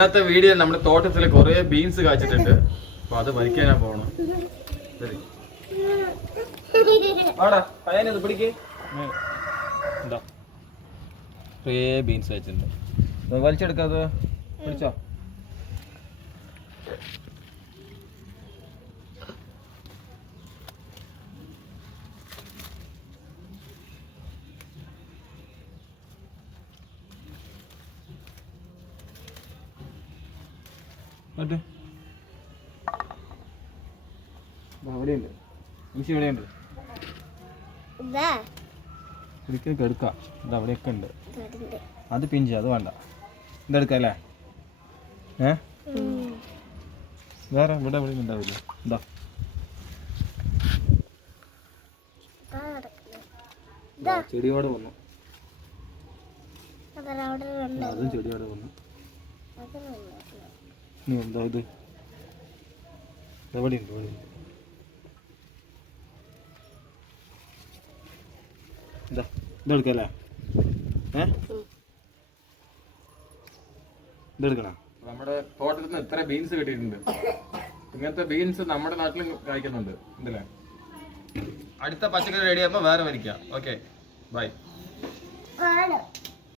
ഇന്നത്തെ വീഡിയോ നമ്മുടെ തോട്ടത്തിൽ കുറെ ബീൻസ് കാച്ചിട്ടുണ്ട്. അപ്പൊ അത് വലിക്കാനാ പോണം. ശരി. പിടിക്ക്. എന്താ കുറേ ബീൻസ് വലിച്ചെടുക്കാതെ പിടിച്ചോ. അവിടെയുണ്ട് ഇവിടെയുണ്ട്. എടുക്കാം ഇത്. അവിടെയൊക്കെ ഉണ്ട്. അത് പിഞ്ച് അത് വേണ്ട. ഇതെടുക്കാം അല്ലേ? ഏ. വേറെ ഇവിടെ എവിടെ ഉണ്ടാവില്ല. എന്താ. ചെടിയോട് വന്നു. അതാ ചെടിയോട് വന്നു. എന്താ ഇത്? എവിടെ ഉണ്ട് ഇവിടെ ഇതാ ഇതെടുക്കാം അല്ലേ ഏ. ഇതെടുക്കണ നമ്മുടെ തോട്ടത്തിൽ നിന്ന് ഇത്ര ബീൻസ് കിട്ടിയിട്ടുണ്ട്. ഇങ്ങനത്തെ ബീൻസ് നമ്മുടെ നാട്ടിലും കായ്ക്കുന്നുണ്ട്. എന്തല്ലേ അടുത്ത പച്ചക്കറി റെഡി ആകുമ്പോൾ വേറെ വരിക്കാം ഓക്കെ ബൈ ആണ്?